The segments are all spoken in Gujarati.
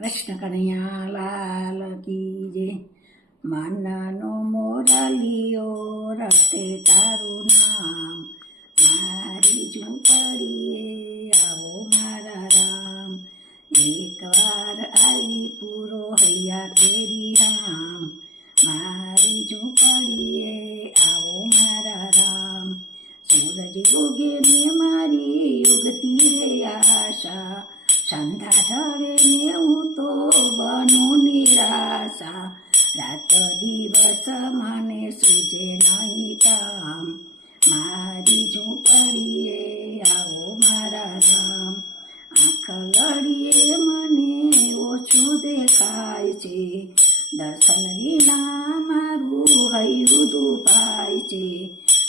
કૃષ્ણ કનૈયા લાલ કી જય. માનનો મોરલિયો રટે તારું નામ, મારી ઝૂંપડીએ આવો મારા રામ. એકવાર આવી પૂરો હૈયા તેરી રામ, મારી ઝૂંપડીએ આવો મારા રામ. સૂરજ ઉગે ને મારી ઉગતી રે આશા, સંધ્યા ઢળે ને હું તો બનું નિરાશા. રાત દિવસ મને સૂજે નહીં કામ, મારી ઝૂંપડીએ આવો મારા રામ. આંખ લડીએ મને ઓછું દેખાય છે, દર્શન વિના મારું હૈયું દુભાય છે.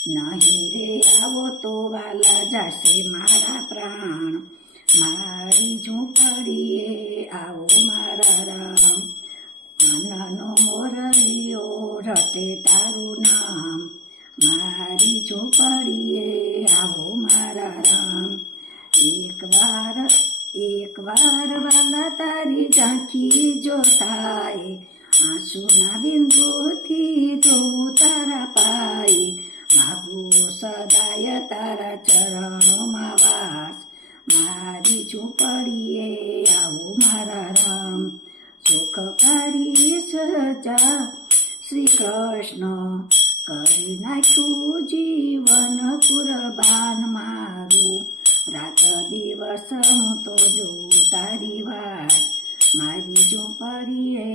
નહીં રે આવો તો વાલા જાશે મારા પ્રાણ, મારી ઝૂંપડીએ આવો મારા રામ. માનનો મોરલિયો રટે તારું નામ, મારી ઝૂંપડીએ આવો મારા રામ. એકવાર વાલા તારી ઝાંખી જોતાય, આંસુના બિંદુથી જોઉં તારા પાય. માગું સદાય તારા ચરણોમાં વાસ, મારી ઝૂંપડીએ આવો મારા રામ. સુખ કરી સજા શ્રી કૃષ્ણ, કરી નાખ્યું જીવન કુરબાન મારું. રાત દિવસ હું તો જોઉં તારી વાત, મારી ઝૂંપડીએ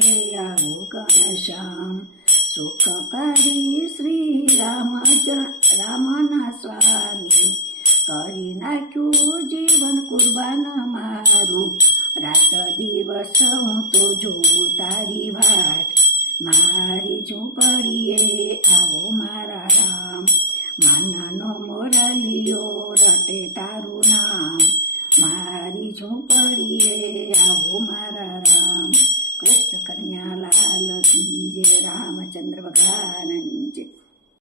આવો ઘનશ્યામ. સુખ કરી શ્રી રામના સ્વામી, કરી નાખ્યું જીવન કુરબાન મારું. રાત દિવસ હું તો જોઉં તારી વાટ, મારી ઝૂંપડીએ આવો મારા